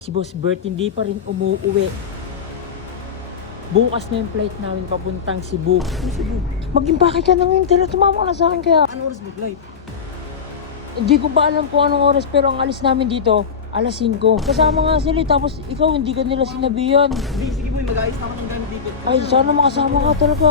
Si Boss Bert hindi pa rin umuuwi. Bukas na yung flight namin papuntang Cebu. Cebu? Mag-impake ka na ngayon, tira, tumama ka na sa akin kaya. Ano oras mo flight? Hindi ko ba alam kung anong oras pero ang alis namin dito, alas 5. Kasama nga sila tapos ikaw hindi ka nila sinabihan. Hindi, sige boy, mag-aayos na ako ng gamit dito. Ay, sana makasama ka talaga.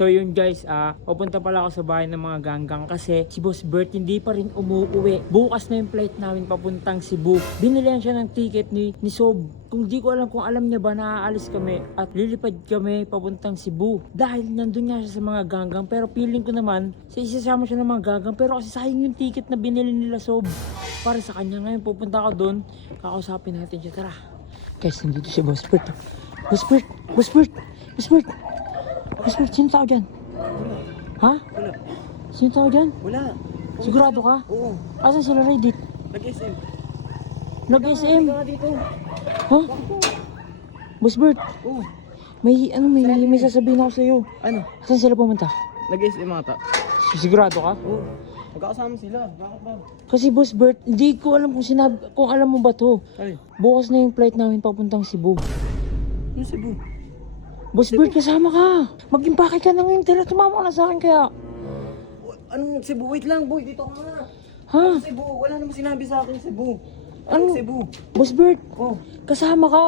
So yun guys, pupunta pala ako sa bahay ng mga ganggang kasi si Boss Bert hindi pa rin umuuwi. Bukas na yung flight namin papuntang Cebu. Binilihan siya ng ticket ni Sob. Kung di ko alam kung alam niya ba na aalis kami at lilipad kami papuntang Cebu. Dahil nandun nga siya sa mga ganggang pero feeling ko naman isasama siya ng mga ganggang pero kasi sayang yung ticket na binili nila Sob. Para sa kanya ngayon pupunta ako doon, kakausapin natin siya. Tara. Guys, nandito si Boss Bert. Boss Bert! Boss Bert! Boss Bert! Boss Bert, sino tao dyan? Ha? Wala. Sino tao dyan? Wala. Sigurado ka? Oo. Asan sila Reddit? Nag-SM. Nag-SM? Ikaw dito. Ha? Boss Bert, Oo. may sasabihin ako sa'yo. Ano? Asan sila pumunta? Nag-SM ata. Sigurado ka? Oo. Magkakasama sila. Bakit ba? Kasi Boss Bert, hindi ko alam kung alam mo ba to. Ay. Bukas na yung flight namin papuntang Cebu. Ano Cebu? Boss Bert, kasama ka. Mag-impake ka na ngayon, tira, tumama ka na sa akin kaya. Anong Cebu? Wait lang boy, dito ako muna. Ha? Ano Cebu? Wala namang sinabi sa akin Cebu. Ano? Ano Cebu? Boss Bert, Oh. kasama ka.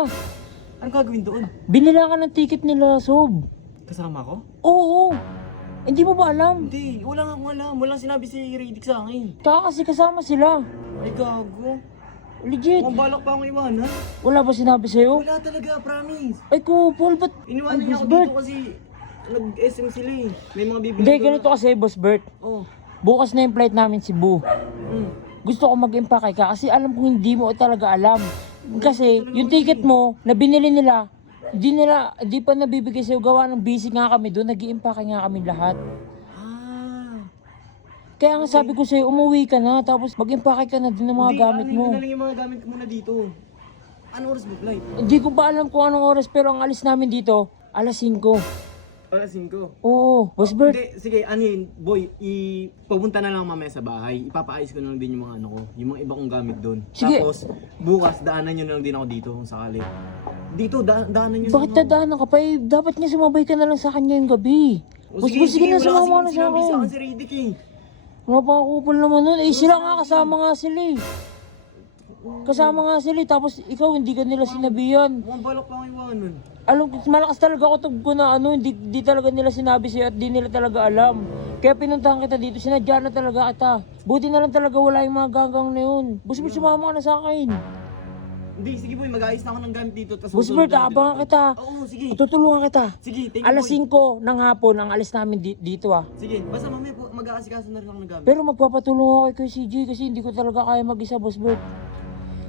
Anong gagawin doon? Binila ka ng ticket nila, Sob. Kasama ko? Oo. Hindi mo ba alam? Hindi. Wala nga akong alam. Walang sinabi si Riddick sa akin. Kasi kasama sila. Ay gago. Legit. Mukhang balak pa akong iwanan. Wala ba sinabi sa'yo? Wala talaga, promise. Ay ko, Paul, ba't? Iniwanan niya ako Boss Bert. dito kasi nag-SM sila eh. May mga bibili Hindi, doon ganito kasi, Boss Bert. Oh. Bukas na yung flight namin Cebu. Mm. Gusto ko mag-impake ka kasi alam kong hindi mo talaga alam. Kasi yung ticket mo na binili nila, hindi pa nabibigay sa'yo. Gawa ng busy nga kami doon, nag-iimpake nga kami lahat. Ah. Kaya nga sabi ko sa'yo, umuwi ka na, tapos mag-impake ka na din ng mga gamit mo. Hindi, yung mga gamit ko muna dito. Ano oras mo flight? Hindi ko ba alam kung anong oras pero ang alis namin dito, alas 5. Alas 5. Oo, Boss Bert. Hindi, sige, ano yun, boy, papunta na lang mamaya sa bahay. Ipapaayos ko na lang din yung mga ano ko, yung mga iba kong gamit doon. Sige. Tapos, bukas, daanan nyo na lang din ako dito kung sakali. Dito, daanan nyo Bakit na lang. dadaanan ka pa? Eh, dapat nga sumabay ka na lang sa kanya yung gabi. Boss Bert, sige na, wala sumama ka na kasing sa sinabi sa akin. akin si Riddick eh. Mga pangakupal naman nun. Eh, sila nga kasama nga sila eh. Kasama nga sila eh. Tapos ikaw, hindi ka nila sinabihan. Mukhang balak pa akong iwanan. Alam, malakas talaga ako ko na ano, hindi talaga nila sinabi sa'yo at di nila talaga alam. Kaya pinuntahan kita dito, sinadya na talaga kita. Buti na lang talaga wala yung mga ganggang na yun. Boss Bert, sumama ka na sa akin. Hindi, sige boy, mag-aayos na ako ng gamit dito. Boss Bert, aabangan kita. Oo, sige. Tutulungan kita. Sige, thank you Alas boy. 5 ng hapon ang alis namin dito ah. Sige, basta mamaya po, mag-aasikaso na rin ako ng gamit. Pero magpapatulong ako kay CJ kasi hindi ko talaga kaya mag-isa, Boss Bert.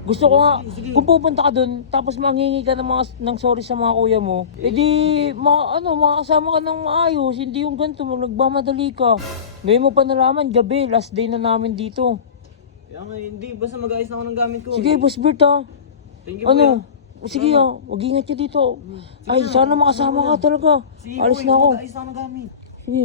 Gusto ko nga, Sige. kung pupunta ka dun, tapos manghingi ka ng sorry sa mga kuya mo, edi, makakasama ka ng maayos, hindi yung ganito, nagmamadali ka. Ngayon mo pa nalaman, gabi, last day na namin dito. Kaya nga, hindi, basta mag-aayos na ako ng gamit ko. Sige, Boss Bert ah. Thank you boy. Ano? O sige ah, mag-ingat ka dito. Ay, sana makasama ka talaga. Sige Alis boy, na ako. mag-aayos na ako ng gamit. Sige.